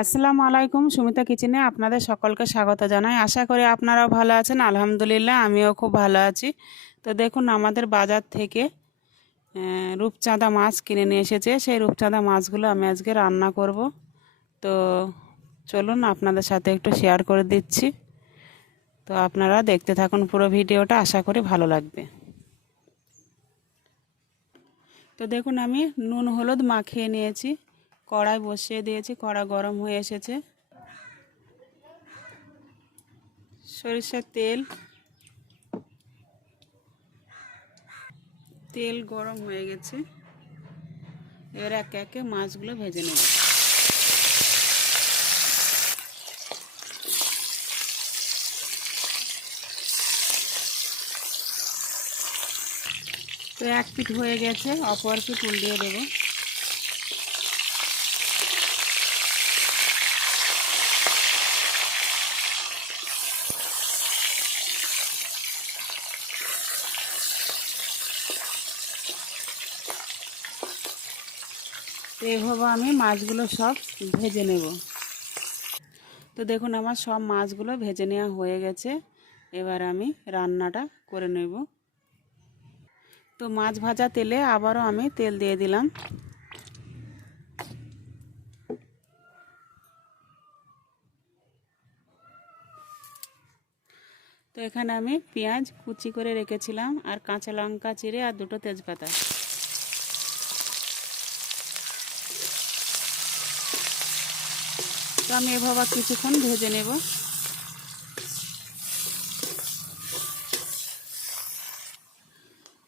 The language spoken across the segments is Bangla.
আসসালামু আলাইকুম। সুমিতা কিচেনে আপনাদের সকলকে স্বাগত জানাই। আশা করি আপনারাও ভালো আছেন। আলহামদুলিল্লাহ আমিও খুব ভালো আছি। তো দেখুন আমাদের বাজার থেকে রূপচাঁদা মাছ কিনে নিয়ে এসেছে। সেই রূপচাঁদা মাছগুলো আমি আজকে রান্না করব। তো চলুন আপনাদের সাথে একটু শেয়ার করে দিচ্ছি। তো আপনারা দেখতে থাকুন পুরো ভিডিওটা, আশা করি ভালো লাগবে। তো দেখুন আমি নুন হলুদ মাখিয়ে নিয়েছি, কড়াই বসিয়ে দিয়েছি, কড়া গরম হয়ে এসেছে। সরিষার তেল গরম হয়ে গেছে। এবার একে একে মাছগুলো ভেজে নেব। তো এক পিঠ হয়ে গেছে, অপর পিঠ উল্টিয়ে দেবো। তো এভাবে আমি মাছগুলো সব ভেজে নেব। তো দেখুন আমার সব মাছগুলো ভেজে নেওয়া হয়ে গেছে। এবার আমি রান্নাটা করে নেব। তো মাছ ভাজা তেলে আবারও আমি তেল দিয়ে দিলাম। তো এখানে আমি পেঁয়াজ কুচি করে রেখেছিলাম, আর কাঁচা লঙ্কা চিড়ে, আর দুটো তেজপাতা। তো আমি এভাবে কিছুক্ষণ ভেজে নেব।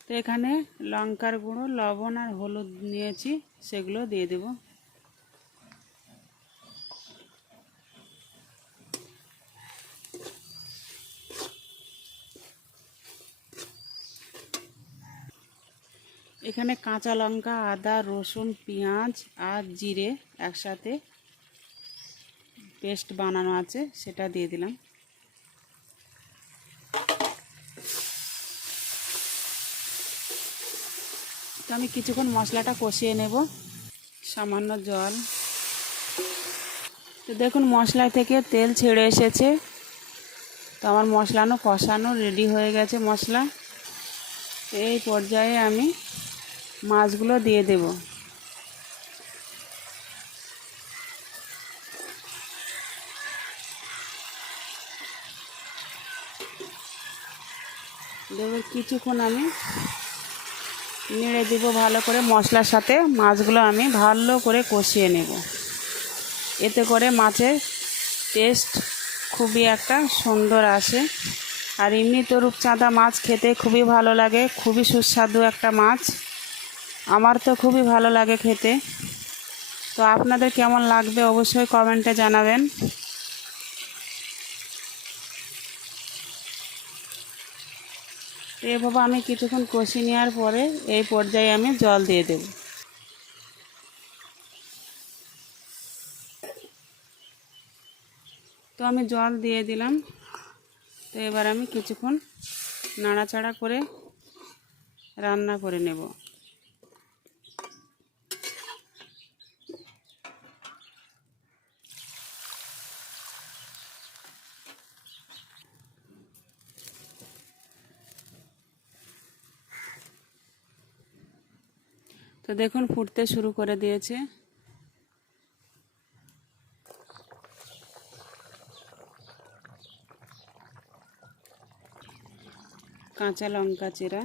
তো এখানে লঙ্কার গুঁড়ো, লবণ আর হলুদ নিয়েছি, সেগুলো দিয়ে দেব। এখানে কাঁচা লঙ্কা, আদা, রসুন, পেঁয়াজ আর জিরে একসাথে পেস্ট বানানো আছে, সেটা দিয়ে দিলাম। তো আমি কিছুক্ষণ মশলাটা কষিয়ে নেব, সামান্য জল। তো দেখুন মশলা থেকে তেল ছেড়ে এসেছে। তো আমার কষানো রেডি হয়ে গেছে মশলা। তো এই পর্যায়ে আমি মাছগুলো দিয়ে দেব। এবার কিছুক্ষণ আমি নেড়ে দেব ভালো করে, মশলার সাথে মাছগুলো আমি ভালো করে কষিয়ে নেব। এতে করে মাছের টেস্ট খুবই একটা সুন্দর আসে। আর এমনি তো রূপচাঁদা মাছ খেতে খুবই ভালো লাগে, খুবই সুস্বাদু একটা মাছ। আমার তো খুবই ভালো লাগে খেতে। তো আপনাদের কেমন লাগবে অবশ্যই কমেন্টে জানাবেন। এভাবে আমি কিছুক্ষণ কষিয়ে নেওয়ার পরে এই পর্যায়ে আমি জল দিয়ে দেব। তো আমি জল দিয়ে দিলাম। তো এবার আমি কিছুক্ষণ নাড়াচাড়া করে রান্না করে নেব। তো দেখুন ফুটতে শুরু করে দিয়েছে। কাঁচা লঙ্কা চিরা,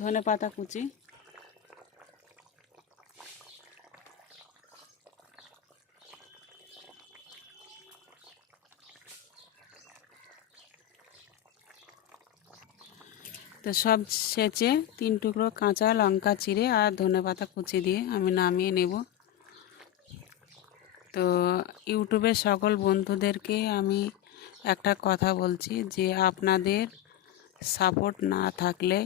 ধনেপাতা কুচি, তো সব শেষে 3 টুকরো কাঁচা লঙ্কা চিড়ে আর ধনেপাতা কুচি দিয়ে আমি নামিয়ে নেব। তো ইউটিউবের সকল বন্ধুদেরকে আমি একটা কথা বলছি, যে আপনাদের সাপোর্ট না থাকলে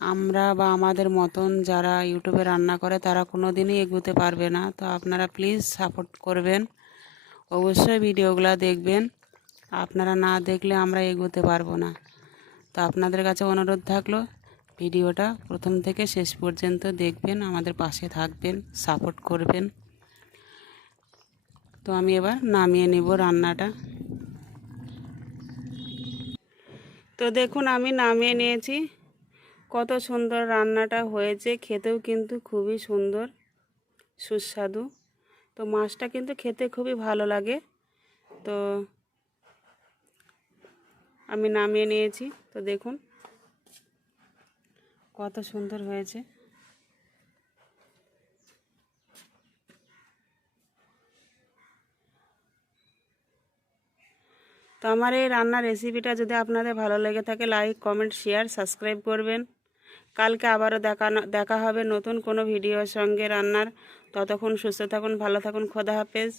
আমরা বা আমাদের মতন যারা ইউটিউবে রান্না করে তারা কোনো দিনই এগোতে পারবে না। তো আপনারা প্লিজ সাপোর্ট করবেন, অবশ্যই ভিডিওগুলো দেখবেন। আপনারা না দেখলে আমরা এগোতে পারবো না। তো আপনাদের কাছে অনুরোধ থাকলো ভিডিওটা প্রথম থেকে শেষ পর্যন্ত দেখবেন, আমাদের পাশে থাকবেন, সাপোর্ট করবেন। তো আমি এবার নামিয়ে নেব রান্নাটা। তো দেখুন আমি নামিয়ে নিয়েছি। কত সুন্দর রান্নাটা হয়েছে, খেতেও কিন্তু খুবই সুন্দর সুস্বাদু। তো মাছটা কিন্তু খেতে খুবই ভালো লাগে। তো আমি নামিয়ে নিয়েছি। তো দেখুন কত সুন্দর হয়েছে। তো আমার এই রান্নার রেসিপিটা যদি আপনাদের ভালো লেগে থাকে, লাইক, কমেন্ট, শেয়ার, সাবস্ক্রাইব করবেন। কালকে আবারও দেখা হবে নতুন কোনো ভিডিওর সঙ্গে রান্নার। ততক্ষণ সুস্থ থাকুন, ভালো থাকুন, খোদা হাফেজ।